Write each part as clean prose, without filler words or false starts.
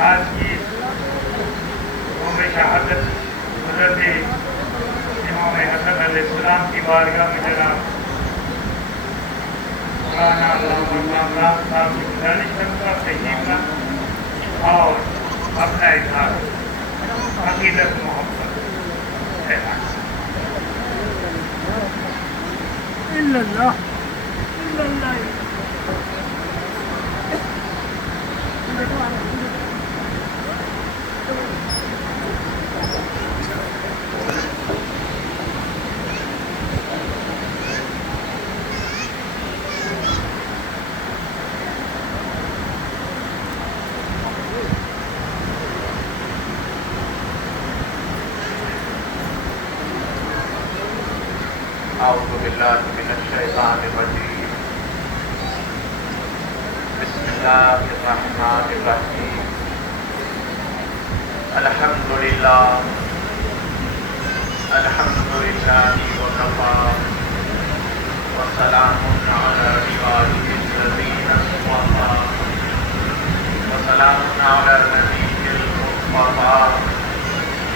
آج کی قوم شہادت حضرت امام حسن علیہ السلام کی بارگاہ میں جناب مولانا علامہ عمران صاحب کی گزارش کرتا تشریف لا اور اپنا اظہار عقیدت محبت اعلان اعوذ باللہ من الشیطان الرجیم بسم اللہ الرحمن الرحیم الحمدللہ وکفی وسلام علی عبادہ الذین اصطفی وسلام علی النبی المصطفی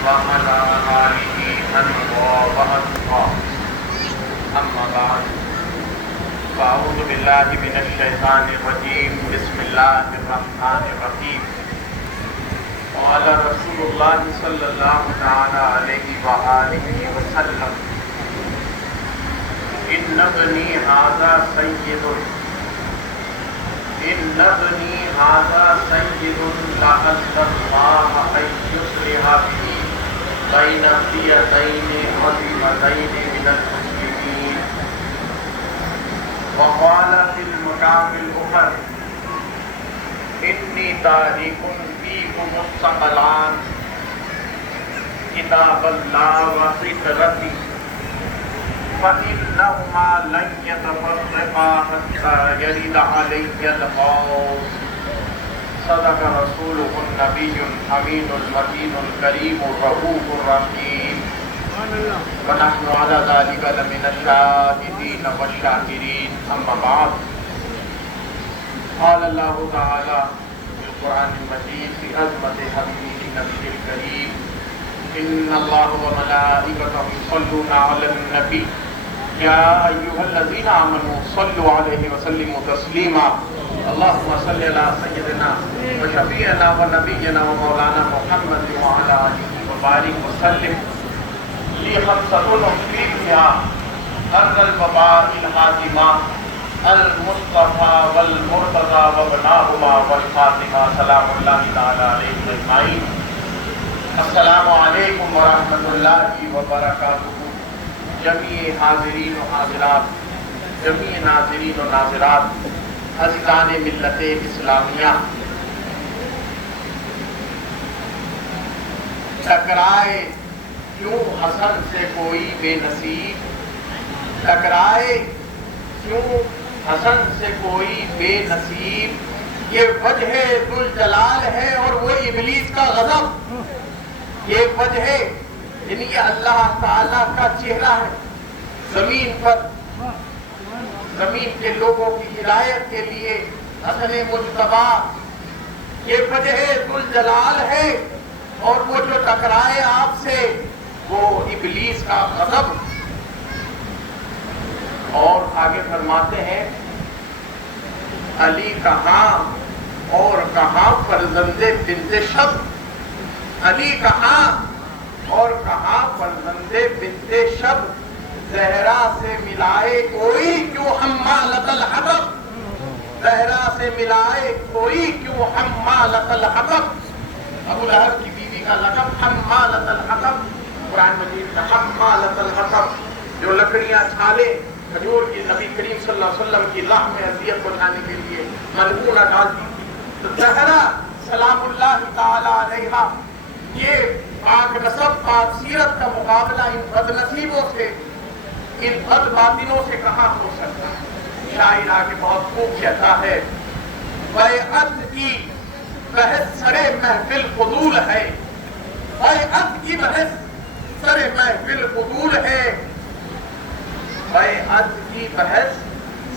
وعلی آلہ وصحبہ اما بعد فاعوذ باللہ من الشیطان الرجیم بسم اللہ الرحمن الرحیم قال رسول اللہ صلی اللہ تعالی علیہ وآلہ وسلم ان ابنی ھذا سید لعل اللہ ان یصلح بی بین فئتین عظیمتین من المسلمین وقال في المقام الآخر إني تارك فيكم الثقلان كتاب الله وعترتي فإنهما لن يتفرقا حتى يرد علي الغوث صدق رسوله النبي الأمين المتين الكريم الرؤوف الرحيم ونحن على ذلك لمن الشاهدين والشاكرين أما بعد قال الله تعالى في القرآن المجيد في عظمة حبيبه نبيه الكريم إن الله وملائكته يصلون على النبي يا أيها الذين آمنوا صلوا عليه وسلموا تسليما اللهم صل على سيدنا وشفيعنا ونبينا ومولانا محمد وعلى آله وبارك وسلم لي خمسة فيها أرض الوباء الحاتمة المصطفى والمرتضى وابناهما والفاطمة سلام الله تعالى عليهم أجمعين السلام عليكم ورحمة الله وبركاته جميع حاضرین و حاضرات جميع ناظرین و ناظرات عزیزان ملت اسلامیہ ٹکرائے کیوں حسن سے کوئی بے نصیب ٹکرائے کیوں حسن سے کوئی بے نصیب یہ وجہ ذوالجلال ہے اور وہ ابلیس کا غضب یہ وجہ یعنی یہ اللہ تعالیٰ کا چہرہ ہے زمین پر زمین کے لوگوں کی ہدایت کے لیے حسن مجتبی یہ وجہ ذوالجلال ہے اور وہ جو ٹکرائے آپ سے وہ ابلیس کا غضب اور آگے فرماتے ہیں علی کہاں اور کہاں فرزند بنت شب علی کہاں اور کہاں فرزند بنت شب زہرا سے ملائے کوئی کیوں حمالۃ الحطب زہرا سے ملائے کوئی کیوں حمالۃ الحطب ابو لہب کی بیوی کا لقب حمالۃ الحطب قرآن مجید میں حمالۃ الحطب جو لکڑیاں چھالے کھجور کی نبی کریم صلی اللہ علیہ وسلم کی راہ میں اذیت پہنچانے کے لیے ملعونہ ڈالتی تھی تو زہرا سلام اللہ تعالی علیہا یہ پاک نسب پاک سیرت کا مقابلہ ان بد نصیبوں سے ان بد باطنوں سے کہاں ہو سکتا ہے شاعر آگے بہت خوب کہتا ہے بیعت کی بحث سرے محفل فضول ہے بیعت کی بحث سرے محفل فضول ہے بیعت کی بحث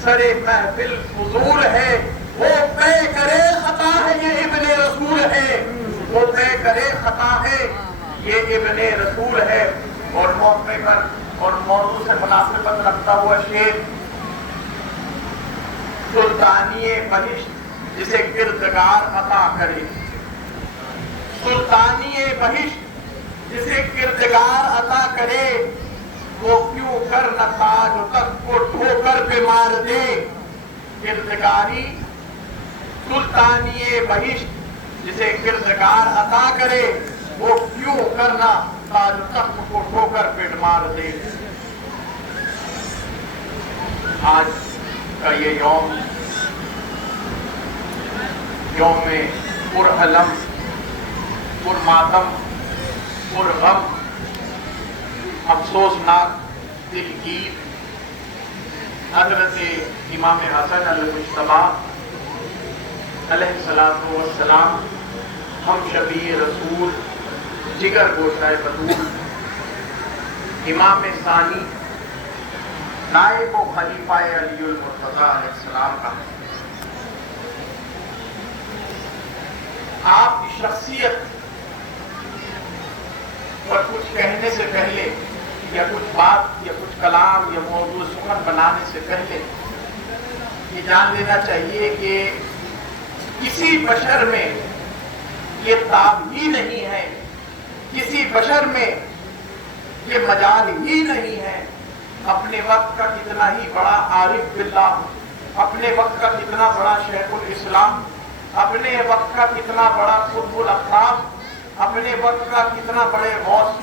سرے محفل فضول ہے وہ طے کرے خطا ہے یہ ابن رسول ہے کرے خطا ہے، یہ ابن رسول ہے۔ اور موقع پر اور موضوع سے مناسبت رکھتا ہوا شعر، سلطانی بہشت جسے کردگار عطا کرے، سلطانی بہشت جسے کردگار عطا کرے، وہ کیوں کر نہ تاج و تخت کو ٹھوکر پہ مار دے۔ کردگاری سلطانی بہشت جسے کردگار عطا کرے، وہ کیوں کرنا تاج و تخت کو ٹھوکر پہ مار دے۔ آج کا یہ یوم یوم پرعلم، پرماتم، پرغم، افسوسناک، دلگیر، حضرت امام حسن المجتبی علیہ الصلوۃ والسلام، ہم شبیہ رسول، جگر گوشہ بطول، امام ثانی، نائب و خلیفہ علی المرتضی علیہ السلام کا آپ کی شخصیت اور کچھ کہنے سے پہلے یا کچھ بات یا کچھ کلام یا موضوع سخن بنانے سے پہلے یہ جان لینا چاہیے کہ کسی بشر میں یہ تاب ہی نہیں ہے، کسی بشر میں یہ مجال ہی نہیں ہے اپنے وقت کا کتنا ہی بڑا عارف باللہ، اپنے وقت کا کتنا بڑا شیخ الاسلام، اپنے وقت کا کتنا بڑا قطب الاقطاب، اپنے وقت کا کتنا بڑے غوث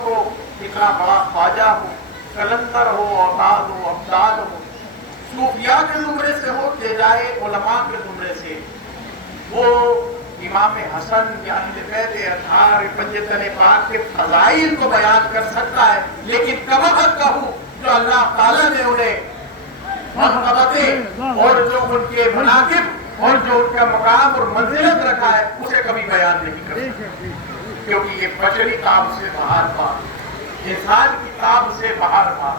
ہو، کتنا بڑا خواجہ ہو، کلندر ہو، اوتاد ہو، ابدال ہو، صوفیاء کے زمرے سے ہو کہ جائے علماء کے زمرے سے، وہ امام حسن یا اہل بیت اطہار پنجتن پاک کے فضائل کو بیان کر سکتا ہے، لیکن کمبخت کہوں جو اللہ تعالیٰ نے انہیں مرتبتیں اور جو ان کے مناقب اور جو ان کا مقام اور منزلت رکھا ہے اسے کبھی بیان نہیں کر سکتا، کیونکہ یہ بشری تاب سے باہر تھا، انسان کی تاب سے باہر تھا۔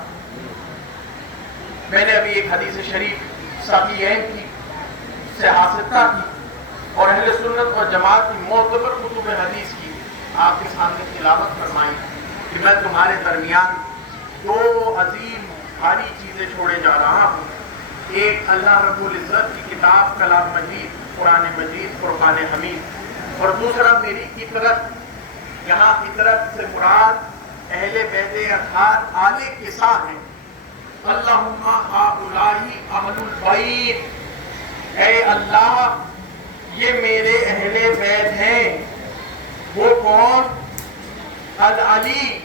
میں نے ابھی ایک حدیث شریف صحیحین کی صحاحتہ کی اور اہل سنت و جماعت کی معتبر کتب حدیث کی آپ کے سامنے تلاوت فرمائی کہ میں تمہارے درمیان دو عظیم بھاری چیزیں چھوڑے جا رہا ہوں، ایک اللہ رب العزت کی کتاب کلام مجید، قرآن مجید، فرقان حمید، اور دوسرا میری اطرت۔ یہاں اطرت سے مراد اہل بیت اطہار آل کسا ہیں۔ اللہم ہؤلاء اہل البیت، اے اللہ یہ میرے اہل بیت ہیں۔ وہ کون؟ العلی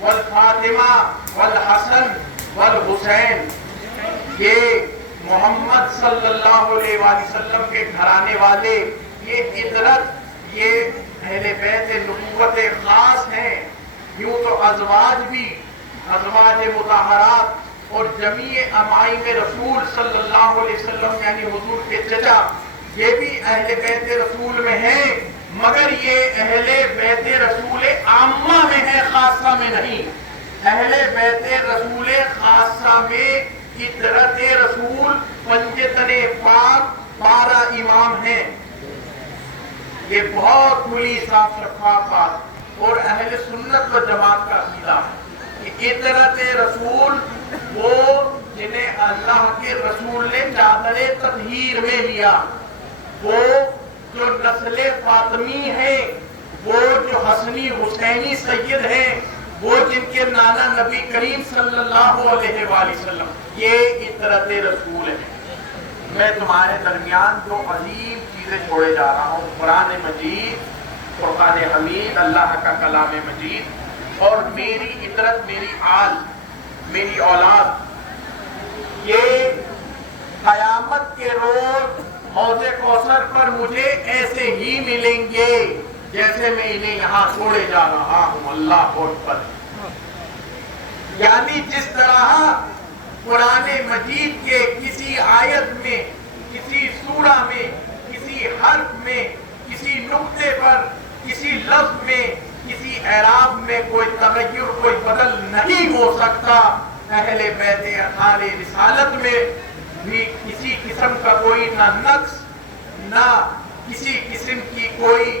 والفاطمہ والحسن والحسین، یہ محمد صلی اللہ علیہ وآلہ وسلم کے گھرانے والے، یہ اطرت، یہ اہل بیت نبوت خاص ہیں۔ یوں تو ازواج بھی، ازواج مطہرات اور جمیع امائم رسول صلی اللہ علیہ وسلم یعنی حضور کے چچا، یہ بھی اہل بیت رسول میں ہیں، مگر یہ اہل بیت رسول عامہ میں ہے، خاصہ میں نہیں۔ اہل بیت رسول خاصہ میں اطرت رسول پنجتن پاک 12 امام ہیں۔ یہ بہت کھلی صاف شفاف بات اور اہل سنت و جماعت کا عقیدہ ہے کہ اطرت رسول وہ جنہیں اللہ کے رسول نے چادر تطہیر میں لیا، وہ جو نسل فاطمی ہیں، وہ جو حسنی حسینی سید ہیں، وہ جن کے نانا نبی کریم صلی اللہ علیہ وآلہ وسلم، یہ اطرت رسول ہے۔ میں تمہارے درمیان دو عظیم چیزیں چھوڑے جا رہا ہوں، قرآن مجید، فرقان حمید، اللہ کا کلام مجید، اور میری اطرت، میری آل، میری اولاد، یہ قیامت کے روز حوض کوثر پر مجھے ایسے ہی ملیں گے جیسے میں انہیں یہاں چھوڑے جا رہا ہوں۔ اللہ اکبر۔ یعنی جس طرح قرآن مجید کے کسی آیت میں، کسی سورہ میں، کسی حرف میں، کسی نقطے پر، کسی لفظ میں، کسی اعراب میں کوئی تغیر، کوئی بدل نہیں ہو سکتا، اہل بیت اطہار رسالت میں بھی کسی قسم کا کوئی نہ نقص، نہ کسی قسم کی کوئی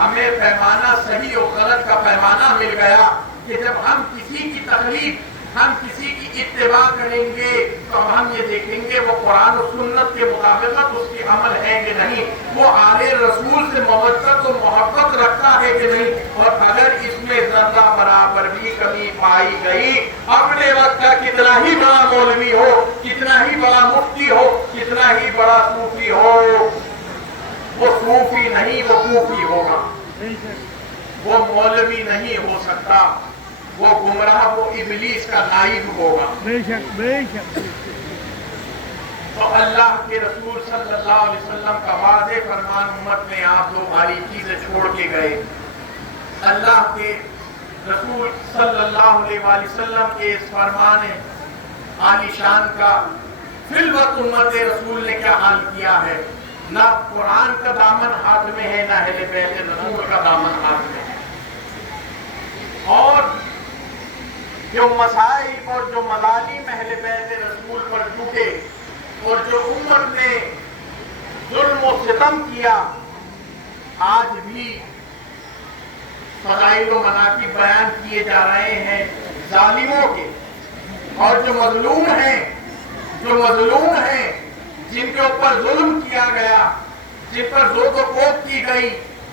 ہمیں پیمانہ صحیح اور غلط کا پیمانہ مل گیا کہ جب ہم کسی کی تقلید، ہم کسی کی اتباع کریں گے تو ہم یہ دیکھیں گے وہ قرآن و سنت کے مطابقت اس کی عمل ہے کہ نہیں، وہ آل رسول سے مودت و محبت رکھتا ہے کہ نہیں، اور اگر اس میں ذرہ برابر بھی کمی پائی گئی، اپنے وقت کا کتنا ہی بڑا مولوی ہو، کتنا ہی بڑا مفتی ہو، کتنا ہی بڑا صوفی ہو، وہ صوفی نہیں، وہ کوفی ہوگا، وہ مولوی نہیں ہو سکتا، وہ گمراہ، وہ ابلیس کا نائب ہوگا۔ بے شک بے شک۔ تو اللہ کے رسول صلی اللہ علیہ وسلم کا واضح فرمان امت میں آپ دو بھاری چیزیں چھوڑ کے گئے۔ اللہ کے رسول صلی اللہ علیہ وآلہ وسلم کے اس فرمان عالی شان کا فی الوقت امت رسول نے کیا حال کیا ہے؟ نہ قرآن کا دامن ہاتھ میں ہے، نہ اہل بیت رسول کا دامن ہاتھ میں ہے، اور جو مصائب اور جو مظالم اہل بیت رسول پر ٹوٹے اور جو امت نے ظلم و ستم کیا، آج بھی فضائل و مناقب بیان کیے جا رہے ہیں ظالموں کے، اور جو مظلوم ہیں جن کے اوپر ظلم کیا گیا، جن پر زود و کوب کی گئی،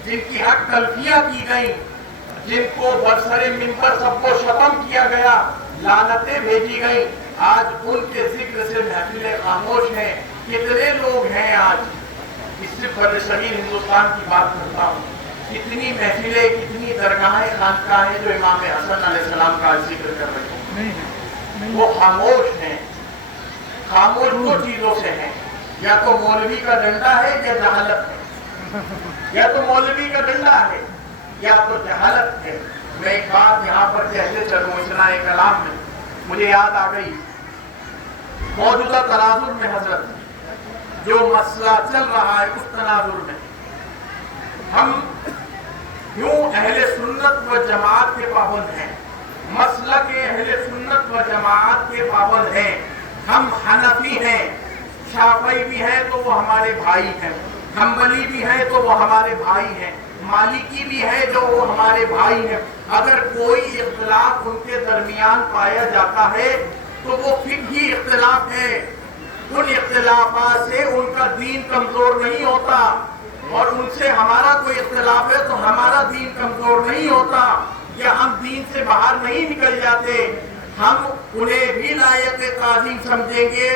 جن کی حق تلفیاں کی گئی، جن کو برسر منبر سب کو شتم کیا گیا، لعنتیں بھیجی گئی، آج ان کے ذکر سے محفلیں خاموش ہیں۔ کتنے لوگ ہیں آج، اس سے بڑے صغیر ہندوستان کی بات کرتا ہوں، کتنی محفلیں، کتنی درگاہیں، خانقاہیں جو امام حسن علیہ السلام کا ذکر کر رہے ہیں، وہ خاموش ہیں۔ خاموش دو چیزوں سے ہیں، یا تو مولوی کا ڈنڈا ہے یا جہالت ہے، یا تو مولوی کا ڈنڈا ہے یا تو جہالت ہے۔ میں ایک بات یہاں پر کہتے چلوں، اثناء کلام میں مجھے یاد آ گئی، موجودہ تناظر میں حضرت جو مسئلہ چل رہا ہے، اس تناظر میں ہم کیوں اہل سنت و جماعت کے پابند ہیں، مسلک اہل سنت و جماعت کے پابند ہیں۔ ہم حنفی ہیں، شافعی بھی ہیں تو وہ ہمارے بھائی ہیں، حنبلی بھی ہیں تو وہ ہمارے بھائی ہیں، مالکی بھی ہے جو وہ ہمارے بھائی ہیں۔ اگر کوئی اختلاف ان کے درمیان پایا جاتا ہے تو وہ فقہی اختلاف ہے، ان اختلافات سے ان کا دین کمزور نہیں ہوتا، اور ان سے ہمارا کوئی اختلاف ہے تو ہمارا دین کمزور نہیں ہوتا، یا ہم دین سے باہر نہیں نکل جاتے۔ ہم انہیں بھی لائق تعظیم سمجھیں گے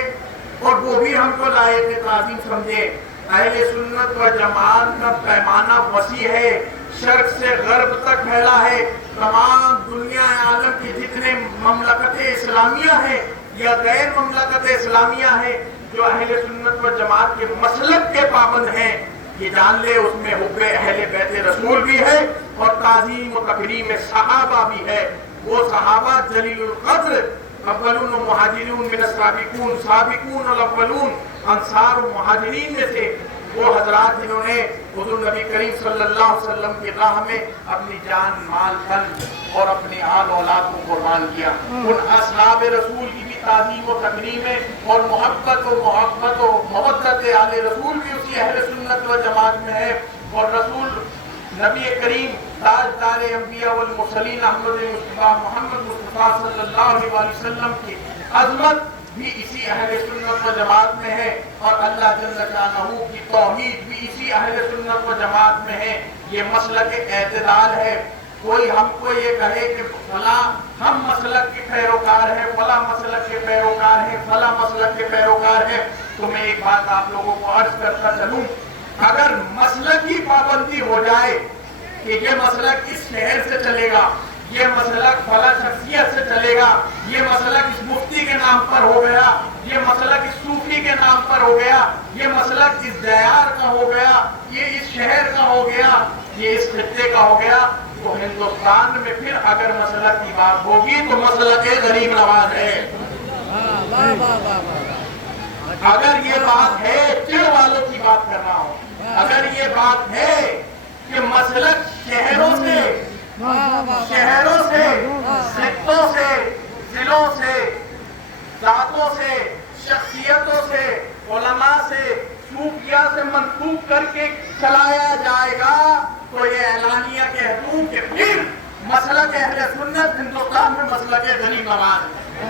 اور وہ بھی ہم کو لائق تعظیم سمجھے۔ اہل سنت و جماعت کا پیمانہ وسیع ہے، شرق سے غرب تک پھیلا ہے، تمام دنیا عالم کی جتنے مملکتیں اسلامیہ ہیں یا غیر مملکت اسلامیہ ہیں جو اہل سنت و جماعت کے مسلک کے پابند ہیں، یہ جان لے اس میں حب اہل بیت رسول بھی ہے اور تعظیم و تکریم صحابہ بھی ہے۔ وہ صحابہ جلیل القدر، اولون و مہاجرون من السابقون، سابقون الاولون، انصار و مہاجرین میں سے وہ حضرات جنہوں نے حضور نبی کریم صلی اللہ علیہ وسلم کی راہ میں اپنی جان، مال، تن اور اپنی آل اولاد کو قربان کیا، ان اصحاب رسول کی بھی تعظیم و تکریم اور محبت و مودت آل رسول بھی اسی اہل سنت و جماعت میں ہے، اور رسول نبی کریم تاجدار انبیاء والمرسلین احمد مصطفیٰ محمد مصطفیٰ صلی اللہ علیہ وسلم کی عظمت بھی اسی اہل سنت و جماعت میں ہے، اور اللہ جل شانہ کی توحید بھی اسی اہل سنت و جماعت میں ہے۔ یہ مسلک اعتدال ہے۔ کوئی ہم کو یہ کہے کہ فلاں ہم مسلک کے پیروکار ہیں، فلاں مسلک کے پیروکار ہیں، فلاں مسلک کے پیروکار ہیں، تو میں ایک بات آپ لوگوں کو عرض کرتا چلوں، اگر مسلک کی پابندی ہو جائے کہ یہ مسلک اس شہر سے چلے گا، یہ مسلک فلاں شخصیت سے چلے گا، یہ مسلک اس مفتی کے نام پر ہو گیا، یہ مسلک اس صوفی کے نام پر ہو گیا، یہ مسلک اس دیار کا ہو گیا، یہ اس شہر کا ہو گیا، یہ اس خطے کا ہو گیا، تو ہندوستان میں پھر اگر مسلک کی بات ہوگی تو مسلک غریب نواز ہے۔ اگر یہ بات ہے، چڑ والوں کی بات کر رہا ہوں، اگر یہ بات ہے کہ مسلک شہروں سے، خطوں سے، ضلعوں سے، ذاتوں سے، شخصیتوں سے، علماء سے، صوفیہ سے منسوب کر کے چلایا جائے گا تو یہ اعلانیہ کہہ دوں کہ پھر مسلک اہل سنت ہندوستان میں مسلک غریب نواز ہے،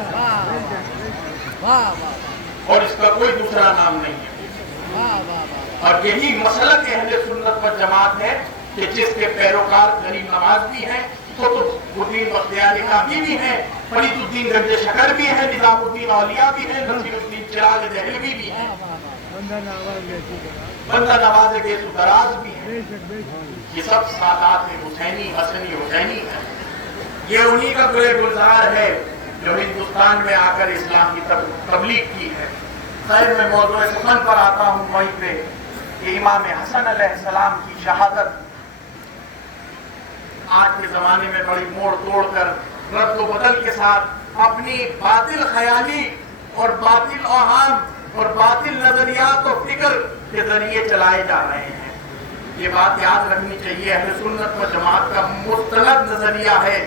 اور اس کا کوئی دوسرا نام نہیں ہے۔ اور یہی مسلک اہل سنت و جماعت ہے کہ جس کے پیروکار غریب نواز بھی ہیں، قطب الدین بختیاری کابی بھی ہیں، فرید الدین گنج شکر بھی ہیں، نظام الدین اولیاء بھی ہیں، نصیر الدین چراغ دہلوی بھی ہیں، بندہ نواز گیسو دراز بھی ہیں۔ یہ سب سادات حسینی حسنی حسینی ہیں۔ یہ انہی کا گلے گلزار ہے جو ہندوستان میں آ کر اسلام کی تبلیغ کی ہے۔ خیر میں موضوع سخن پر آتا ہوں وہیں پہ کہ امام حسن علیہ السلام کی شہادت آج کے زمانے میں بڑی موڑ توڑ کر رد و بدل کے ساتھ اپنی باطل خیالی اور باطل اوہام اور باطل نظریات و فکر کے ذریعے چلائے جا رہے ہیں۔ یہ بات یاد رکھنی چاہیے، اہل سنت و جماعت کا مستند نظریہ ہے۔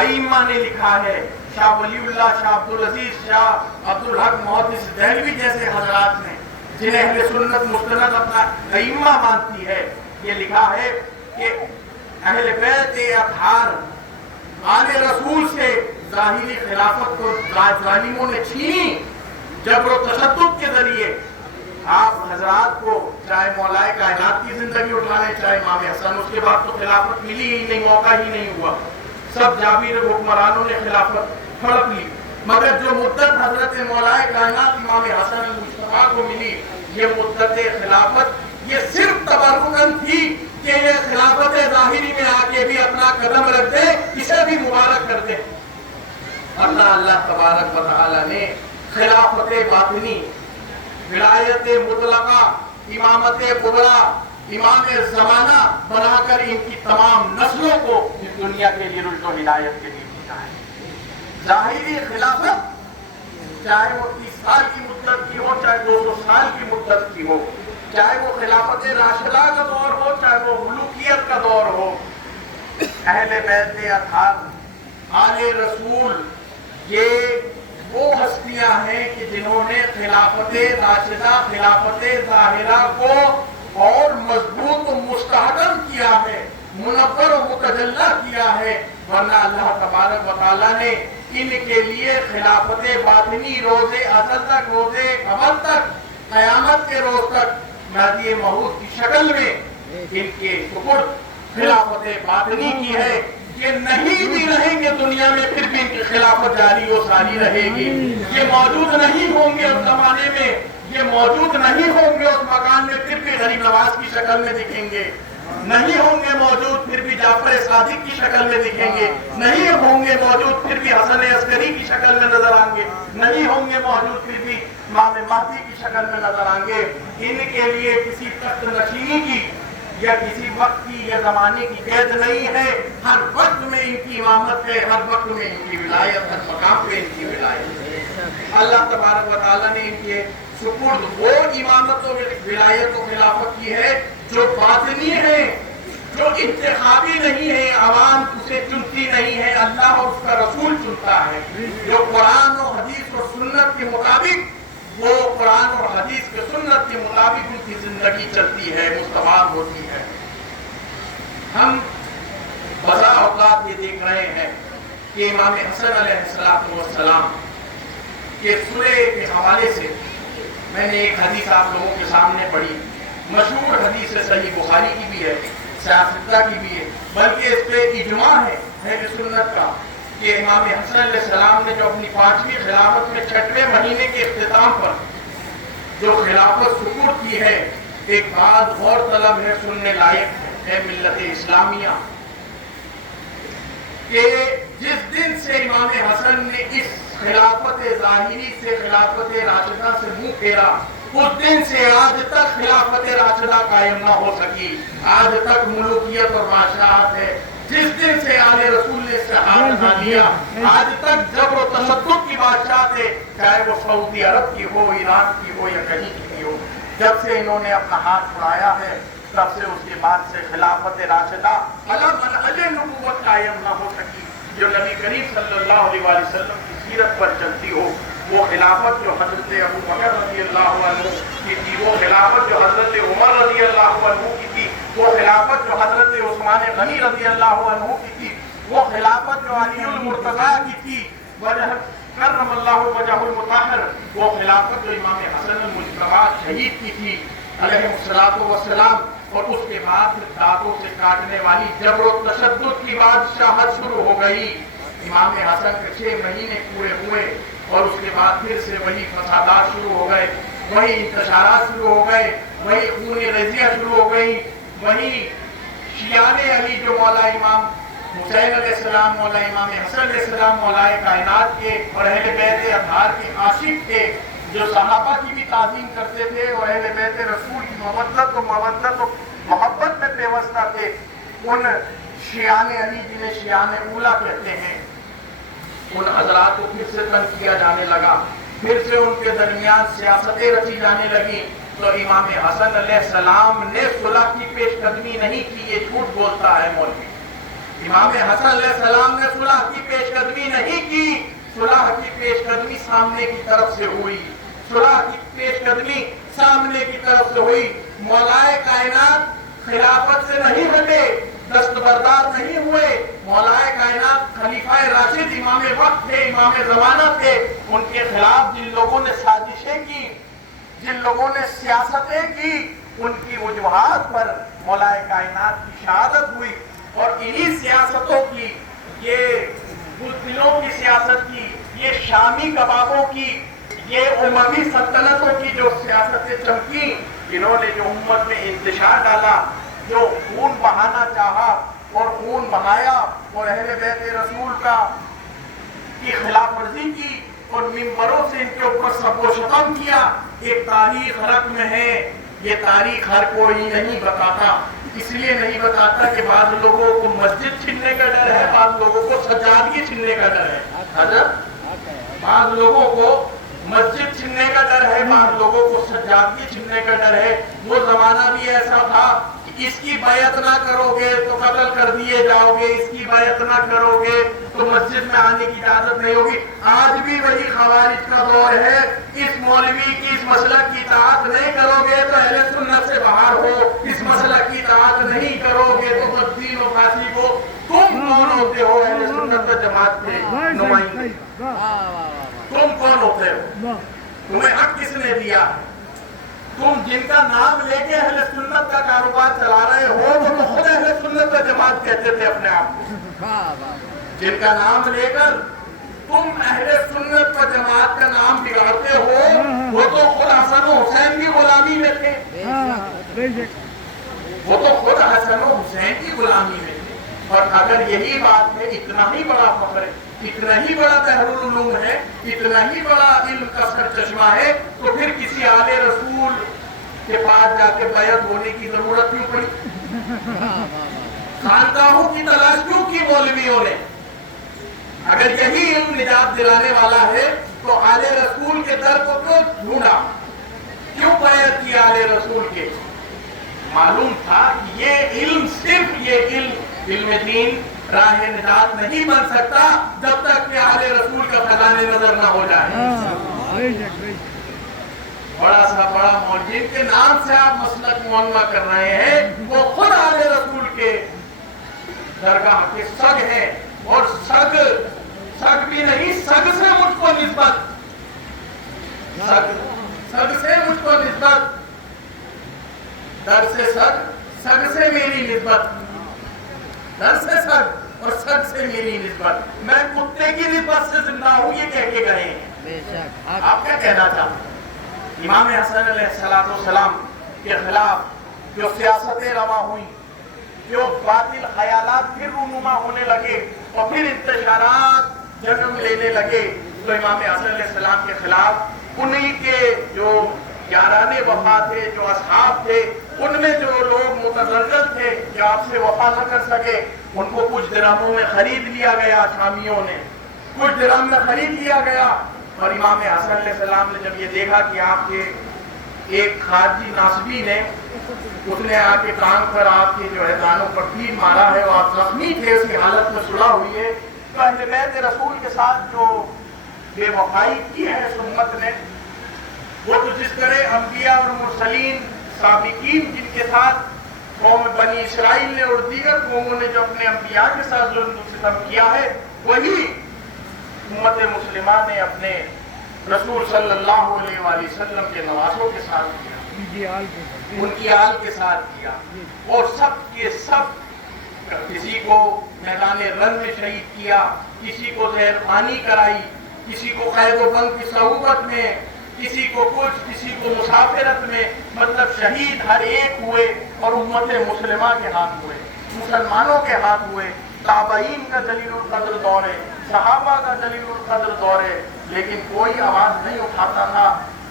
ائمہ نے لکھا ہے، شاہ ولی اللہ، شاہ عبدالعزیز، شاہ عبدالحق محدث دہلوی جیسے حضرات نے، جنہیں اہل سنت مستند اپنا ائمہ مانتی ہے، یہ لکھا ہے کہ اہل بیت اطہار آل رسول سے ظاہری خلافت کو ظالموں نے چھینی، جبر و تشدد کے ذریعے۔ آپ حضرات کو چاہے مولائے کائنات کی زندگی اٹھائیں، چاہے امام حسن، اس کے بعد تو خلافت ملی ہی نہیں، موقع ہی نہیں ہوا، سب جابر حکمرانوں نے خلافت ہڑپ لی، مگر جو مدت حضرت مولائے کائنات امام حسن المصطفیٰ کو ملی، یہ مدت خلافت یہ صرف تبرکن تھی کہ یہ خلافت ظاہری میں آ کے بھی اپنا قدم رکھ دے، اسے بھی مبارک کر دے۔ اللہ تبارک و تعالی نے خلافت باطنی، ولایت مطلقہ، امامت کبریٰ، امام زمانہ بنا کر ان کی تمام نسلوں کو اس دنیا کے لیے رشد و ہدایت کے لیے بھیجا ہے۔ ظاہری خلافت چاہے وہ 30 سال کی مدت کی ہو، چاہے 200 سال کی مدت کی ہو، چاہے وہ خلافت راشدہ کا دور ہو، چاہے وہ ملوکیت کا دور ہو، اہل بیت اطہار آل رسول یہ وہ ہستیاں ہیں کہ جنہوں نے خلافت راشدہ، خلافت ظاہرہ کو اور مضبوط و مستحکم کیا ہے، منور و متجلی کیا ہے، ورنہ اللہ تبارک و تعالیٰ نے ان کے لیے خلافت باطنی روز ازل تک، روز قبر تک، قیامت کے روز تک مہدی موعود کی شکل میں ان کے سپرد خلافت باطنی کی ہے۔ یہ نہیں بھی رہیں گے دنیا میں، پھر بھی ان کی خلافت جاری و ساری رہے گی۔ یہ موجود نہیں ہوں گے اس زمانے میں، یہ موجود نہیں ہوں گے اس مکان میں، پھر بھی غریب نواز کی شکل میں دکھیں گے، نہیں ہوں گے موجود پھر بھی جعفر صادق کی شکل میں دکھیں گے، نہیں ہوں گے موجود پھر بھی حسن عسکری کی شکل میں نظر آئیں گے، نہیں ہوں گے موجود پھر بھی امام مہدی کی شکل میں نظر آئیں گے۔ ان کے لیے کسی تخت نشینی کی یا کسی وقت کی یا زمانے کی قید نہیں ہے، ہر وقت میں ان کی امامت ہے، ہر وقت میں ان کی ولایت، ہر مقام پہ ان کی ولایت ہے۔ اللہ تبارک و تعالیٰ نے ان کے سپرد وہ امامت و ولایت و خلافت کی ہے جو باطنی ہے، جو انتخابی نہیں ہے، عوام اسے چنتی نہیں ہے، اللہ اور اس کا رسول چنتا ہے، جو قرآن و حدیث و سنت کے مطابق، وہ قرآن اور حدیث کے سنت کے مطابق ان کی زندگی چلتی ہے، مستوار ہوتی ہے۔ ہم بڑا اوقات یہ دیکھ رہے ہیں کہ امام حسن علیہ السلام کے سورے کے حوالے سے میں نے ایک حدیث آپ لوگوں کے سامنے پڑھی، مشہور حدیث صحیح بخاری کی بھی ہے، سیاستہ کی بھی ہے، بلکہ اس پہ اجماع ہے اہل سنت کا کہ امام حسن علیہ السلام نے جو اپنی 5ویں خلافت میں 6ویں مہینے کے اختتام پر جو خلافت سپرد کی ہے، ایک بات غور طلب ہے، سننے لائق ہے ملت اسلامیہ، کہ جس دن سے امام حسن نے اس خلافت ظاہری سے خلافت راشدہ سے منہ پھیرا، اس دن سے آج تک خلافت راشدہ قائم نہ ہو سکی، آج تک ملوکیت اور بادشاہت ہے۔ جس دن سے آل رسول نے ہاتھ اٹھا لیا، آج تک جبر و تشدد کی بادشاہت ہے، چاہے وہ سعودی عرب کی ہو، ایران کی ہو یا کہیں کی ہو، جب سے انہوں نے اپنا ہاتھ اٹھایا ہے، تب سے اس کے بعد سے خلافت راشدہ منہج نبوت قائم نہ ہو سکی، جو نبی کریم صلی اللہ علیہ وسلم کی سیرت پر چلتی ہو۔ وہ خلافت جو حضرت ابو بکر رضی اللہ عنہ کی تھی، وہ خلافت جو حضرت عمر رضی اللہ عنہ کی تھی، وہ خلافت جو حضرت عثمان غنی رضی اللہ عنہ کی تھی، وہ خلافت جو علی المرتضیٰ کی تھی، کرم اللہ وجہ المطہر، وہ خلافت جو امام حسن المجتبی شہید کی تھی علیہ الصلوۃ والسلام، اور اس کے بعد دانتوں سے کاٹنے والی جبر و تشدد کی بادشاہت شروع ہو گئی۔ امام حسن کے 6 مہینے پورے ہوئے اور اس کے بعد پھر سے وہی فسادات شروع ہو گئے، وہی انتشارات شروع ہو گئے، وہی خون ریزیاں شروع ہو گئی، وہی شیعان علی جو مولا امام حسین علیہ السلام، مولا امام حسن علیہ السلام مولا کائنات کے اور اہل بیت اطہار کے عاشق تھے، جو صحابہ کی بھی تعظیم کرتے تھے اور اہل بیت رسول کی مودت و محبت میں پیوستہ تھے، ان شیعان علی جنہیں شیعان اولا کہتے ہیں، ان حضرات کو پھر سے تنگ کیا جانے لگا، پھر سے ان کے درمیان سیاستیں رچی جانے لگیں۔ تو امام حسن علیہ السلام نے صلح کی پیش قدمی نہیں کی، یہ جھوٹ بولتا ہے مولوی۔ امام حسن علیہ السلام نے صلح کی پیش قدمی نہیں کی، صلح کی پیش قدمی سامنے کی طرف سے ہوئی، صلح کی پیش قدمی سامنے کی طرف سے ہوئی۔ مولائے کائنات خلافت سے نہیں ہٹے، دستبردار نہیں ہوئے، مولائے کائنات خلیفہ راشد امام وقت تھے، امام زمانہ تھے، ان کے خلاف جن لوگوں نے سازشیں کی، جن لوگوں نے سیاستیں کی، ان کی وجوہات پر مولائے کائنات کی شہادت ہوئی، اور انہی سیاستوں کی، یہ بزدلوں کی سیاست کی، یہ شامی کبابوں کی، یہ اموی سلطنتوں کی جو سیاستیں چمکی، انہوں نے جو امت میں انتشار ڈالا، جو خون بہانا چاہا اور خون بہایا اور اہل بیت رسول کی خلاف ورزی کی اور ممبروں سے ان کے اوپر سب و شتم کیا، ایک تاریخ رقم ہے۔ یہ تاریخ ہر کوئی نہیں بتاتا، اس لیے نہیں بتاتا کہ بعض لوگوں کو مسجد چھننے کا ڈر ہے، بعض لوگوں کو سجادگی چھننے کا ڈر ہے، حضرت بعض لوگوں کو مسجد چھننے کا ڈر ہے، بعض لوگوں کو سجادگی چھننے کا ڈر ہے۔ وہ زمانہ بھی ایسا تھا کہ اس کی بیعت نہ کرو گے تو قتل کر دیے جاؤ گے، اس کی بیعت نہ کرو گے تو مسجد میں آنے کی اجازت نہیں ہوگی۔ آج بھی وہی خوارج کا دور ہے، اس مولوی کی اس مسلک کی اطاعت نہیں کرو گے تو اہل سنت سے باہر ہو، اس مسلک کی اطاعت نہیں کرو گے تو بددین و فاسق ہو۔ تم کون ہوتے ہو اہل سنت و جماعت کے نمائندے؟ تم کون ہوتے ہو؟ تمہیں حق کس نے دیا؟ تم جن کا نام لے کے اہل سنت کا کاروبار چلا رہے ہو وہ تو خود اہل سنت و جماعت کہتے تھے اپنے آپ کو، جن کا نام لے کر تم اہل سنت و جماعت کا نام بگاڑتے ہو وہ تو خود حسن و حسین کی غلامی میں تھے، وہ تو خود حسن و حسین کی غلامی میں تھے۔ اور اگر یہی بات ہے، اتنا ہی بڑا فخر ہے، اتنا ہی بڑا بحر العلوم ہے، اتنا ہی بڑا علم کا سرچشمہ ہے، تو پھر کسی آل رسول کے پاس جا کے بیعت ہونے کی ضرورت کیوں پڑی؟ خانقاہوں کی تلاش کیوں کی مولویوں نے؟ اگر یہی علم نجات دلانے والا ہے تو آل رسول کے در کو کیوں ڈھونڈا، کیوں بیعت کی آل رسول کے؟ معلوم تھا کہ یہ علم، صرف یہ علم دین راہ نجات نہیں بن سکتا جب تک کہ آل رسول کا خزانہ نظر نہ ہو جائے۔ بڑا سا بڑا مولوی جن کے نام سے آپ مسلک معاملہ کر رہے ہیں وہ خود آل رسول کے درگاہ کے سگ ہیں، اور سگ بھی نہیں، سگ سے مجھ کو نسبت، سگ سے مجھ کو نسبت، در سے سگ سے میری نسبت، در سے سگ اور سگ سے میری نسبت، میں کتے کی نسبت سے زندہ ہوں، یہ کہہ کے گئے ہیں۔ آپ کیا کہنا چاہتے ہیں؟ امام حسن علیہ السلام کے خلاف جو سیاستیں روا ہوئیں، جو باطل خیالات پھر رونما ہونے لگے اور پھر انتشارات جنم لینے لگے، تو امام حسن علیہ السلام کے خلاف انہی کے جو یاران وفا تھے، جو اصحاب تھے، ان میں جو لوگ متزلزل تھے کہ آپ سے وفا نہ کر سکے، ان کو کچھ درہموں میں خرید لیا گیا، شامیوں نے کچھ درہم میں خرید لیا گیا۔ اور امام حسن علیہ السلام نے جب یہ دیکھا کہ آپ کے ایک خارجی ناصبی نے، اس نے آپ کے کان پر آپ کے جو ہے دانوں پر تیر مارا ہے اور آپ زخمی تھے، اس کی حالت میں صلح ہوئی ہے، تو اہل بیت رسول کے ساتھ جو بے وفائی کی ہے اس امت نے، وہ تو جس طرح انبیاء اور مرسلین سابقین جن کے ساتھ قوم بنی اسرائیل نے اور دیگر قوموں نے جو اپنے انبیاء کے ساتھ ظلم و ستم کیا ہے، وہی امت مسلمہ نے اپنے رسول صلی اللہ علیہ وآلہ وسلم کے نواسوں کے ساتھ کیا، ان کی آل کے ساتھ کیا، اور سب کے سب کسی کو میدان رن میں شہید کیا، کسی کو زہر پانی کرائی، کسی کو قید و بند کی صعوبت میں، کسی کو کچھ، کسی کو مسافرت میں، مطلب شہید ہر ایک ہوئے، اور امت مسلمہ کے ہاتھ ہوئے، مسلمانوں کے ہاتھ ہوئے۔ تابعین کا جلیل القدر دور ہے، صحابہ کا جلیل القدر دور ہے، لیکن کوئی آواز نہیں اٹھاتا تھا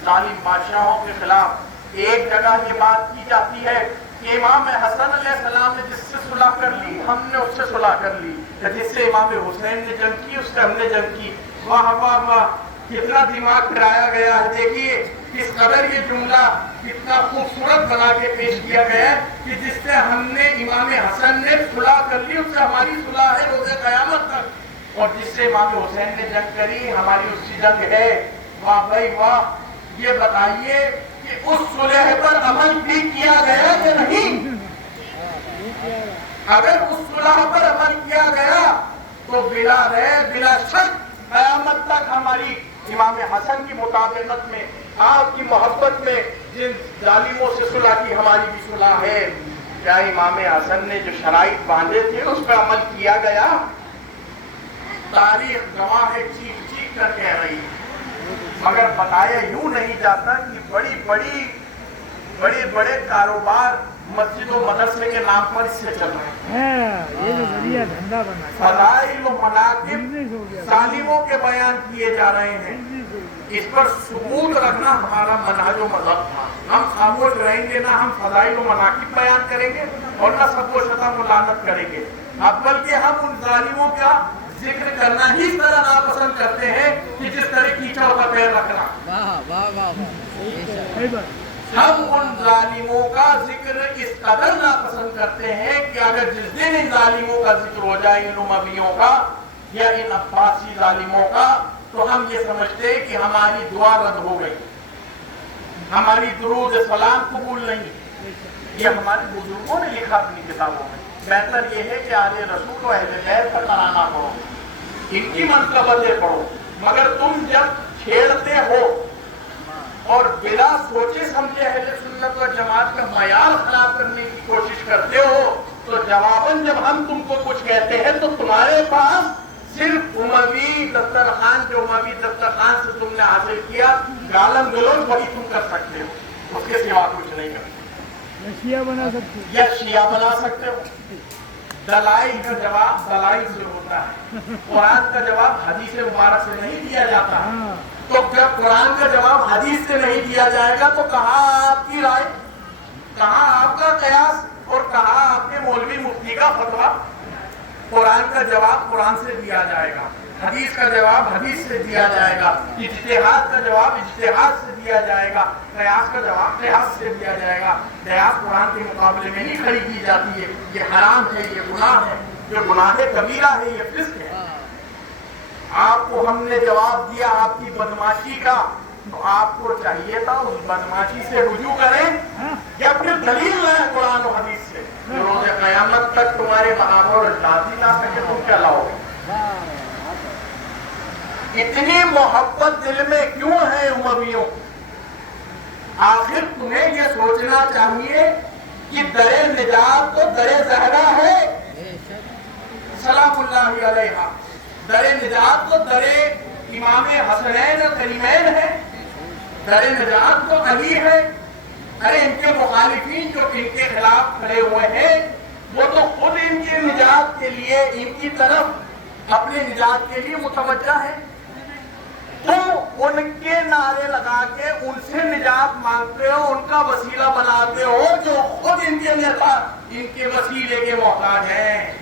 ظالم بادشاہوں کے خلاف۔ ایک جگہ یہ بات کی جاتی ہے کہ امام حسن علیہ السلام نے جس سے صلح کر لی ہم نے اس سے صلح کر لی، جس سے امام حسین نے جنگ کی اس سے ہم نے جنگ کی۔ واہ واہ واہ، کتنا دماغ پھرایا گیا ہے۔ دیکھیے کس قدر یہ جملہ کتنا خوبصورت بنا کے پیش کیا گیا ہے کہ جس سے ہم نے امام حسن نے صلح کر لی اس سے ہماری صلح ہے روز قیامت تک، اور جس سے امام حسین نے جنگ کری ہماری اس کی جنگ ہے۔ واہ بھائی واہ، یہ بتائیے کہ اس صلح پر عمل بھی کیا گیا کہ نہیں؟ اگر اس صلح پر عمل کیا گیا تو بلا ریب بلا شک قیامت تک ہماری امام حسن کی مطابقت میں، آپ کی محبت میں جن ظالموں سے صلح کی ہماری بھی صلح ہے۔ کیا امام حسن نے جو شرائط باندھے تھے اس پر عمل کیا گیا؟ تاریخ گواہ ہے، چیخ چیخ کر کہہ رہی ہے، مگر بتایا یوں نہیں جاتا کہ بڑے بڑے کاروبار مسجد و مدرسے کے نام پر اس سے چل رہے ہیں۔ یہ تو ذریعہ دھندا بنا، فضائل و مناقب ظالموں کے بیان کیے جا رہے ہیں۔ اس پر ثبوت رکھنا ہمارا منہج و مذہب تھا۔ ہم خاموش رہیں گے، نہ ہم فضائل و مناقب بیان کریں گے اور نہ سب و شتم و لعنت کریں گے، اب بلکہ ہم ان ظالموں کا ذکر کرنا ہی اس طرح ناپسند کرتے ہیں کہ جس طرح کیچڑ کا پیر رکھنا۔ ہم ان ظالموں کا ذکر اس قدر ناپسند کرتے ہیں کہ اگر جس دن ان ظالموں کا ذکر ہو جائے، ان امویوں کا یا ان عباسی ظالموں کا، تو ہم یہ سمجھتے کہ ہماری دعا رد ہو گئی، ہماری درود سلام قبول نہیں۔ یہ ہمارے بزرگوں نے لکھا اپنی کتابوں میں۔ بہتر یہ ہے کہ آل رسول و اہل بیت کا ترانہ پڑھو، ان کی منقبتیں پڑھو، مگر تم جب چھیڑتے ہو اور بلا سوچے سمجھے اہل سنت و جماعت کا معیار خراب کرنے کی کوشش کرتے ہو، تو جواباً جب ہم تم کو کچھ کہتے ہیں تو تمہارے پاس صرف اموی دسترخوان، جو اموی دسترخوان سے تم نے حاصل کیا گالم گلوچ، وہی تم کر سکتے ہو، اس کے سوا کچھ نہیں کر سکتے۔ شیعہ بنا سکتے یا شیعہ بنا سکتے ہو۔ دلائل کا جواب دلائل سے ہوتا ہے، قرآن کا جواب حدیث مبارک سے نہیں دیا جاتا۔ تو جب قرآن کا جواب حدیث سے نہیں دیا جائے گا تو کہاں آپ کی رائے، کہاں آپ کا قیاس، اور کہاں آپ کے مولوی مفتی کا فتویٰ؟ قرآن کا جواب قرآن سے دیا جائے گا، حدیث کا جواب حدیث سے دیا جائے گا، اجتہاد کا جواب اجتہاد سے دیا جائے گا، قیاس کا جواب قیاس سے دیا جائے گا۔ قیاس قرآن کے مقابلے میں نہیں کھڑی کی جاتی ہے، یہ حرام ہے، یہ گناہ ہے، یہ گناہ کبیرہ ہے، یہ فسق ہے۔ آپ کو ہم نے جواب دیا آپ کی بدماشی کا، تو آپ کو چاہیے تھا اس بدماشی سے رجوع کریں یا پھر دلیل لائیں قرآن و حدیث سے۔ روز قیامت تک تمہارے بہاور اور اجلاس ہی لا سکے تم کیا لاؤ گے؟ اتنی محبت دل میں کیوں ہے امویوں؟ آخر تمہیں یہ سوچنا چاہیے کہ در نجات تو در زہرا ہے سلام اللہ علیہ، در نجات تو در امام حسنین کریمین ہے، در نجات تو علی ہے۔ ارے ان کے مخالفین جو ان کے خلاف کھڑے ہوئے ہیں وہ تو خود ان کی نجات کے لیے ان کی طرف اپنے نجات کے لیے متوجہ ہے، تم ان کے نعرے لگا کے ان سے نجات مانگتے ہو، ان کا وسیلہ بناتے ہو جو خود ان کے نیتا ان کے وسیلے کے محتاج ہیں،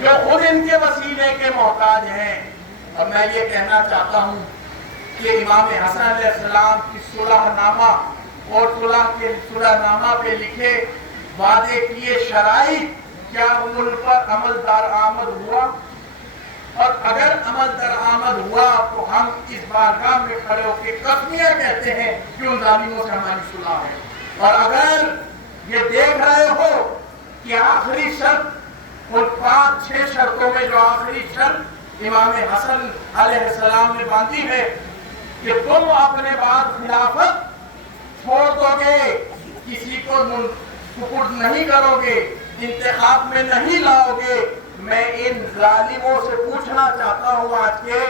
جو خود ان کے وسیلے کے محتاج ہیں۔ اور میں یہ کہنا چاہتا ہوں کہ امام حسن علیہ السلام کی صلح نامہ اور صلح نامہ پہ لکھے وعدے کیے شرائط، کیا ان پر عمل درآمد ہوا؟ اور اگر عمل درآمد ہوا تو ہم اس بارگاہ میں کھڑے ہو کے قسمیہ کہتے ہیں کہ ان ظالموں سے ہماری صلح ہے، اور اگر یہ دیکھ رہے ہو کہ آخری شرط ان 5-6 شرطوں میں جو آخری شرط امام حسن علیہ السلام نے باندھی ہے کہ تم اپنے بعد خلافت چھوڑ دو گے، کسی کو سپرد نہیں کرو گے، انتخاب میں نہیں لاؤ گے۔ میں ان ظالموں سے پوچھنا چاہتا ہوں آج کے،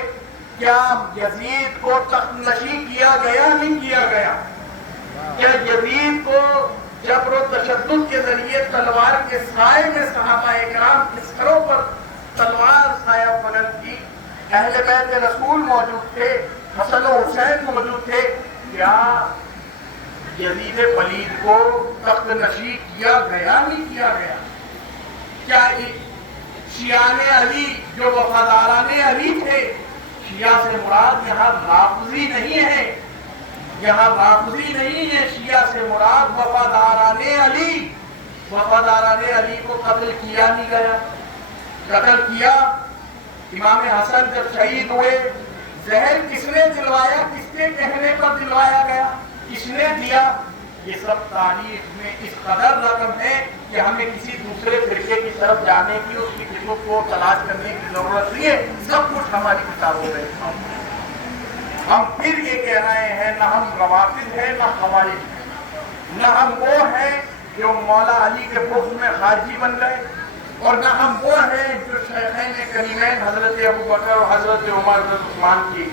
کیا یزید کو تخت نشین کیا گیا نہیں کیا گیا؟ کیا یزید کو جبر و تشدد کے ذریعے تلوار کے سائے میں صحابہ اکرام کے سروں پر تلوار سایہ فگن کی؟ اہل بیت رسول موجود تھے، حسن و حسین موجود تھے، کیا یزید پلید کو تخت نشین کیا گیا نہیں کیا گیا؟ کیا شیعان علی جو وفاداران علی تھے، شیعہ سے مراد یہاں رافضی نہیں ہے، یہاں رافضی نہیں ہے، شیعہ سے مراد وفاداران علی، وفاداران علی کو قتل کیا نہیں گیا؟ قتل کیا۔ امام حسن جب شہید ہوئے، زہر کس نے دلوایا؟ کس کے کہنے پر دلوایا گیا؟ کس نے دیا؟ یہ سب تاریخ میں اس قدر رقم ہے کہ ہمیں کسی دوسرے فرقے کی طرف جانے کی، اس کی کتب کو تلاش کرنے کی ضرورت نہیں ہے، سب کچھ ہماری کتابوں میں۔ ہم پھر یہ کہہ رہے ہیں، نہ ہم روافض ہیں نہ خوارج ہیں، نہ ہم وہ ہیں جو مولا علی کے بغض میں خارجی بن گئے، اور نہ ہم وہ ہیں جو شیخین کریمین حضرت ابوبکر اور حضرت عمر بن عثمان کی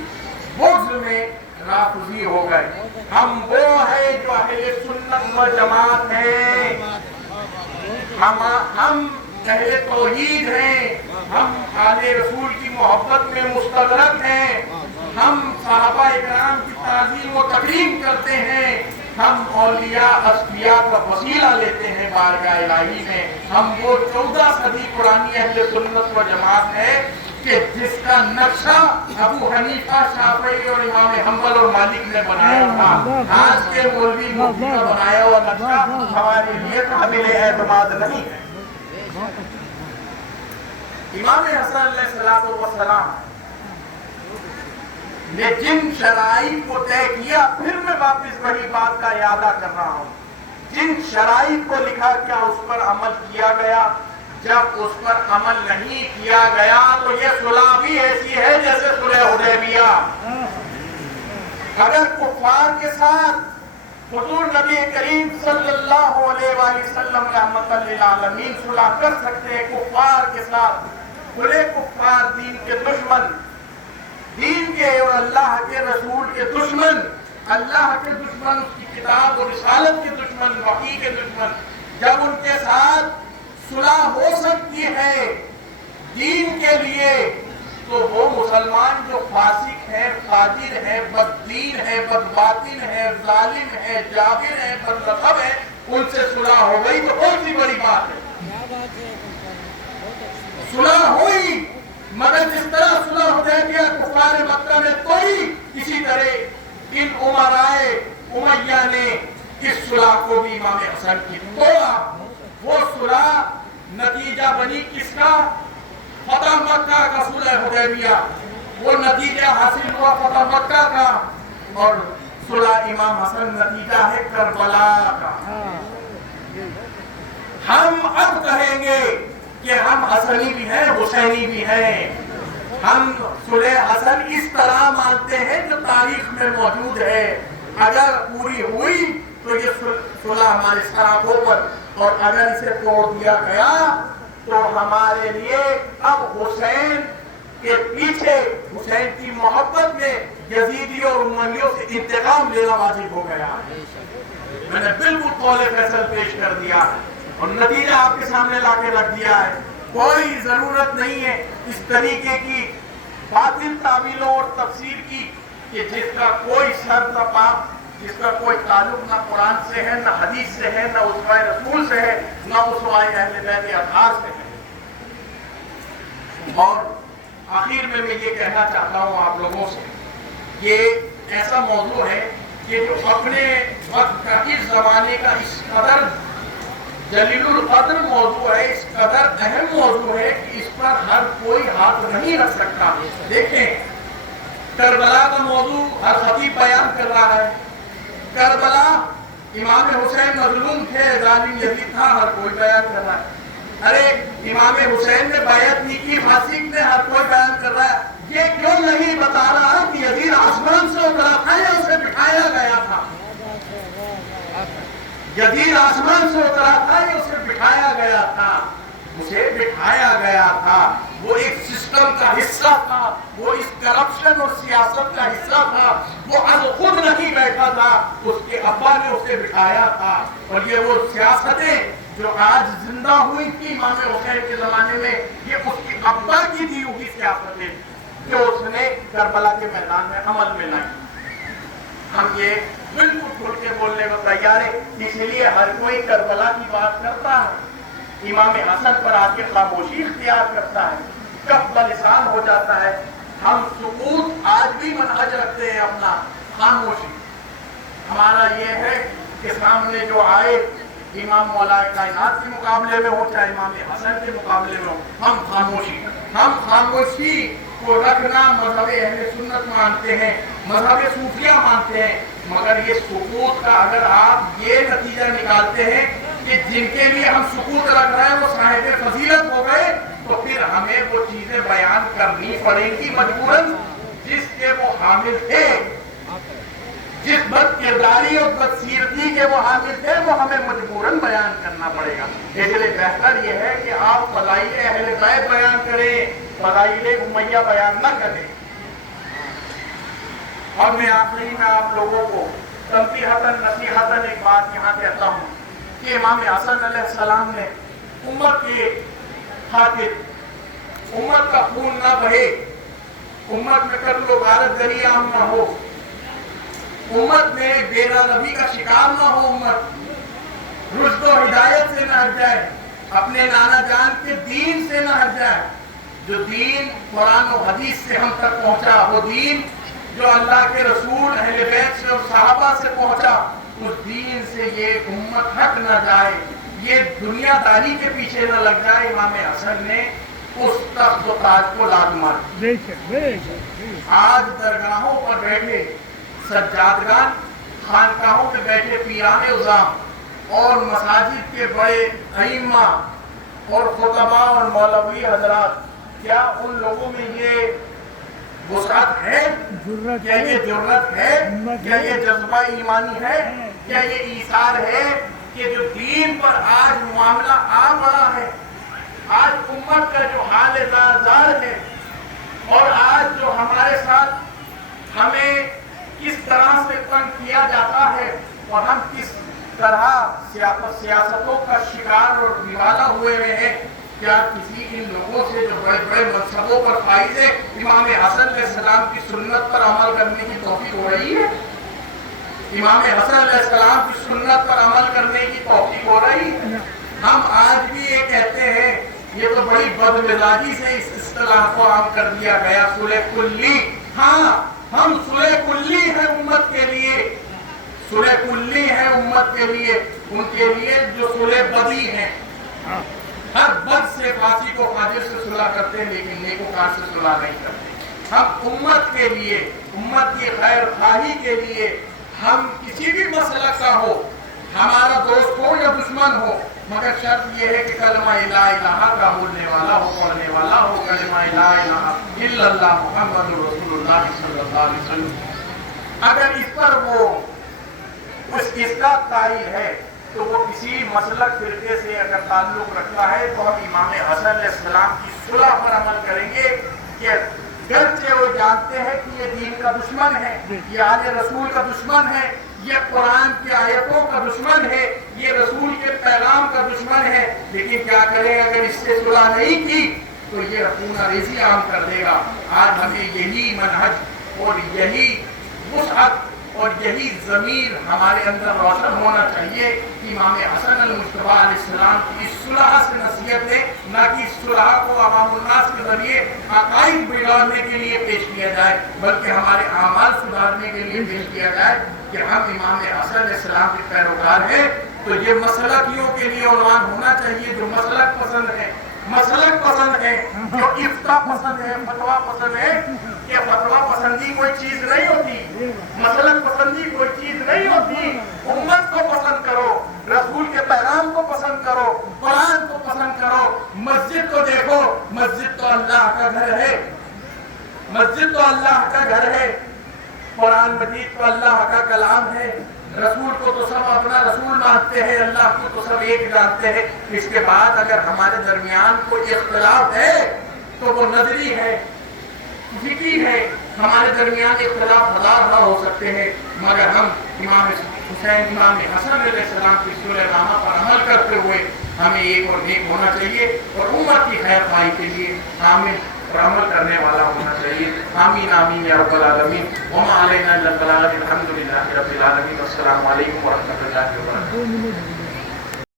بغض میں رافضی ہو گئے۔ ہم وہ ہیں جو اہل سنت و جماعت ہیں، ہم اہل توحید ہیں، ہم آل رسول کی محبت میں مستغرق ہیں، ہم صحابہ اکرام کی تعظیم و تکریم کرتے ہیں، ہم اولیاء اصفیاء کا وسیلہ لیتے ہیں بارگاہ الہی میں۔ ہم وہ 14 صدی پرانی اہل سنت و جماعت ہے کہ جس کا نقشہ ابو حنیفہ، شافعی اور امام حنبل اور مالک نے بنایا تھا۔ آج کے مولوی مفتی کا بنایا ہوا نقشہ ہمارے لیے قابل اعتماد نہیں ہے۔ امام حسن علیہ السلام نے جن شرائط کو طے کیا، پھر میں واپس وہی بات کا اعادہ کر رہا ہوں، جن شرائط کو لکھا کیا اس پر عمل کیا گیا؟ جب اس پر عمل نہیں کیا گیا تو یہ صلح بھی ایسی ہے جیسے صلح حدیبیہ۔ اگر کفار کے ساتھ حضور نبی کریم صلی اللہ علیہ وآلہ وسلم رحمت للعالمین صلح کر سکتے ہیں، کفار کے ساتھ، کھلے کفار، دین کے دشمن، دین کے اور اللہ کے رسول کے دشمن، اللہ کے دشمن، اس کی کتاب اور رسالت کے دشمن، وحی کے دشمن، جب ان کے ساتھ صلح ہو سکتی ہے دین کے لیے، تو وہ مسلمان جو فاسق ہیں، فاجر ہیں، بددین ہیں، بدباطن ہیں، ظالم ہیں، جابر ہیں، بدنسب ہیں، ان سے صلح ہو گئی تو کون سی بڑی بات ہے؟ صلح ہوئی، مگر جس طرح صلح حدیبیہ کفار مکہ نے توڑی، اسی طرح ان امرائے امیہ نے اس صلح کو بھی امام حسن کی توڑا۔ وہ صلح نتیجہ بنی کس کا؟ فتح مکہ کا صلح حدیبیہ، وہ نتیجہ حاصل ہوا فتح مکہ کا، اور صلح امام حسن نتیجہ ہے کربلا کا۔ ہم اب کہیں گے کہ ہم حسنی بھی ہیں، حسینی بھی ہیں، ہم صلح حسن اس طرح مانتے ہیں جو تاریخ میں موجود ہے، اگر پوری ہوئی تو یہ صلح ہمارے سراغوں پر، اور اگر اسے توڑ دیا گیا تو ہمارے لیے اب حسین کے پیچھے، حسین کی محبت میں یزیدیوں اور امویوں سے انتقام لینا واجب ہو گیا۔ میں نے بالکل قول فیصل پیش کر دیا اور نتیجہ آپ کے سامنے لا کے رکھ دیا ہے۔ کوئی ضرورت نہیں ہے اس طریقے کی باطل تعویلوں اور تفسیر کی کہ جس کا کوئی سر نہ پا، جس کا کوئی تعلق نہ قرآن سے ہے، نہ حدیث سے ہے، نہ اسوہ رسول سے ہے، نہ اسوہ اہل بیت اطہار سے ہے۔ اور آخر میں یہ کہنا چاہتا ہوں آپ لوگوں سے، یہ ایسا موضوع ہے کہ جو اپنے وقت کا، اس زمانے کا اس قدر جلیل القدر موضوع ہے، اس قدر اہم موضوع ہے کہ اس پر ہر کوئی ہاتھ نہیں رکھ سکتا۔ دیکھیں، کربلا کا موضوع ہر خطیب بیان کر رہا ہے، کربلا امام حسین مظلوم تھے، ظالم یزید تھا، ہر کوئی بیان کر رہا ہے۔ ارے امام حسین نے بیعت نہیں کی، فاسق نے، ہر کوئی بیان کر رہا ہے۔ یہ کیوں نہیں بتا رہا کہ یزید آسمان سے اترا تھا یا اسے بٹھایا گیا تھا؟ یزید آسمان سے اترا تھا یا اسے بٹھایا گیا تھا؟ اسے بٹھایا گیا تھا۔ وہ ایک سسٹم کا حصہ تھا، وہ اس کرپشن اور سیاست کا حصہ تھا۔ وہ از خود نہیں بیٹھا تھا، اس کے ابا نے اسے بٹھایا تھا۔ اور یہ وہ سیاستیں جو آج زندہ ہوئی تھی امام حسین کے زمانے میں، یہ اس کی ابا کی دی ہوئی سیاستیں جو اس نے کربلا کے میدان میں عمل میں لائی۔ ہم یہ بالکل کھل کے بولنے کو تیار ہے، اس لیے ہر کوئی کربلا کی بات کرتا ہے، امام حسن پر آ کے خاموشی اختیار کرتا ہے، کف بلسان ہو جاتا ہے۔ ہم سکوت آج بھی منہج رکھتے ہیں اپنا، خاموشی۔ ہمارا یہ ہے کہ سامنے جو آئے امام مولا کائنات کے مقابلے میں ہو چاہے امام حسن کے مقابلے میں ہو، ہم خاموشی کو رکھنا مذہب اہل سنت مانتے ہیں، مذہب صوفیہ مانتے ہیں۔ مگر یہ سکوت کا اگر آپ یہ نتیجہ نکالتے ہیں کہ جن کے لیے ہم سکوت رکھ رہے ہیں وہ صاحب فضیلت ہو گئے، تو پھر ہمیں وہ چیزیں بیان کرنی پڑیں گی مجبوراً جس کے وہ حامل تھے، جس بد کرداری اور بد سیرتی کے وہ حامل تھے، وہ ہمیں مجبوراً بیان کرنا پڑے گا۔ اس لیے بہتر یہ ہے کہ آپ فضائل اہل بیت بیان کریں، فضائل امیہ بیان نہ کریں۔ اور میں آخری میں آپ لوگوں کو تنبیہتاً نصیحتاً ایک بات یہاں کہتا ہوں کہ امام حسن علیہ السلام نے امت کے خاطر، امت کا خون نہ بہے، امت میں قتل و غارت گری عام نہ ہو، امت میں بے رغبی کا شکار نہ ہو، امت رشد و ہدایت سے نہ ہٹ جائے، اپنے نانا جان کے دین سے نہ ہٹ جائے۔ جو دین قرآن و حدیث سے ہم تک پہنچا، وہ دین جو اللہ کے رسول اہل بیت سے اور صحابہ سے پہنچا، اس دین سے یہ امت ہٹ نہ جائے، یہ دنیا داری کے پیچھے نہ لگ جائے۔ امام حسن نے اس تخت و تاج کو لاد مار۔ آج درگاہوں پر بیٹھے سجادگان، خانقاہوں میں بیٹھے پیران عظام اور مساجد کے بڑے ائمہ اور خطباء اور مولوی حضرات، کیا ان لوگوں میں یہ وسعت ہے؟ کیا یہ جرأت ہے؟ کیا یہ جذبہ ایمانی ہے؟ کیا یہ ایثار ہے کہ جو دین پر آج معاملہ آ رہا ہے، آج امت کا جو حال زار ہے، اور آج جو ہمارے ساتھ ہمیں کس طرح سے تنگ کیا جاتا ہے اور ہم کس طرح سیاستوں کا شکار اور دیوالہ ہوئے ہیں، کیا کسی ان لوگوں سے جو بڑے بڑے منصبوں پر فائز ہیں امام حسن علیہ السلام کی سنت پر عمل کرنے کی توفیق ہو رہی ہے؟ امام حسن علیہ السلام کی سنت پر عمل کرنے کی توفیق ہو رہی ہے؟ ہم آج بھی یہ کہتے ہیں، یہ تو بڑی بدمزاجی سے اس اصطلاح کو عام کر دیا گیا، صلح کلی۔ ہاں، ہم صلح کلی ہیں امت کے لیے، صلح کلی ہے امت کے لیے، ان کے لیے جو صلح بدی ہیں۔ ہر بد سے فاسق و فاجر سے صلح کرتے ہیں، لیکن نیکوکار سے صلح نہیں کرتے۔ ہم امت کے لیے، امت کی خیر خواہی کے لیے، ہم کسی بھی مسئلہ کا ہو، ہمارا دوست ہو یا دشمن ہو، مگر شرط یہ ہے کہ کلمہ لا الہ کا بولنے والا ہو، پڑھنے والا ہو، کلمہ لا الہ الا اللہ محمد رسول اللہ صلی اللہ علیہ وسلم۔ اگر اس پر وہ اس کا تائید ہے تو وہ کسی مسلک فرقے سے اگر تعلق رکھتا ہے تو ہم امام حسن علیہ السلام کی صلح پر عمل کریں گے کہ گرچہ وہ جانتے ہیں کہ یہ دین کا دشمن ہے، یہ آل رسول کا دشمن ہے، یہ قرآن کی آیتوں کا دشمن ہے، یہ رسول کے پیغام کا دشمن ہے، لیکن کیا کریں اگر اس سے صلح نہیں کی تو یہ خون ریزی عام کر دے گا۔ آج ہمیں یہی منہج اور یہی وسعت اور یہی ضمیر ہمارے اندر روشن ہونا چاہیے کہ امام حسن المصطفیٰ علیہ السلام کی اس صلح سے نصیحت ہے، نہ کہ اس صلح کو عوام الناس کے ذریعے عقائد بگاڑنے کے لیے پیش کیا جائے، بلکہ ہمارے اعمال سدھارنے کے لیے پیش کیا جائے کہ ہم امام حسن علیہ السلام کے پیروکار ہیں۔ تو یہ مسلکیوں کے لیے عنوان ہونا چاہیے، جو مسلک پسند ہے، مسلک پسند ہے، جو افتاء پسند ہے، فتویٰ پسند ہے۔ کہ فتویٰ پسندی کوئی چیز نہیں ہوتی، مسلک پسندی کوئی چیز نہیں ہوتی، امت کو پسند پیغام کو پسند کرو، قرآن کو پسند کرو، مسجد کو دیکھو، مسجد تو اللہ کا گھر ہے، مسجد تو اللہ کا گھر ہے، قرآن مجید تو اللہ کا کلام ہے، رسول کو تو سب اپنا رسول مانتے ہیں، اللہ کو تو سب ایک جانتے ہیں۔ اس کے بعد اگر ہمارے درمیان کوئی اختلاف ہے تو وہ نظری ہے، فکری ہے، ہمارے درمیان اختلاف ہزار ہو سکتے ہیں، مگر ہم امام حسین امام حسن علیہ السلام کی سنت نامہ پر عمل کرتے ہوئے ہمیں ایک اور نیک ہونا چاہیے اور امت کی خیر خواہی کے لیے عامل اور عمل کرنے والا ہونا چاہیے۔ آمین آمین یا رب العالمین۔ وما علینا الا البلاغ، الحمد للہ رب العالمین۔ السلام علیکم ورحمۃ اللہ وبرکاتہ۔ 2 منٹ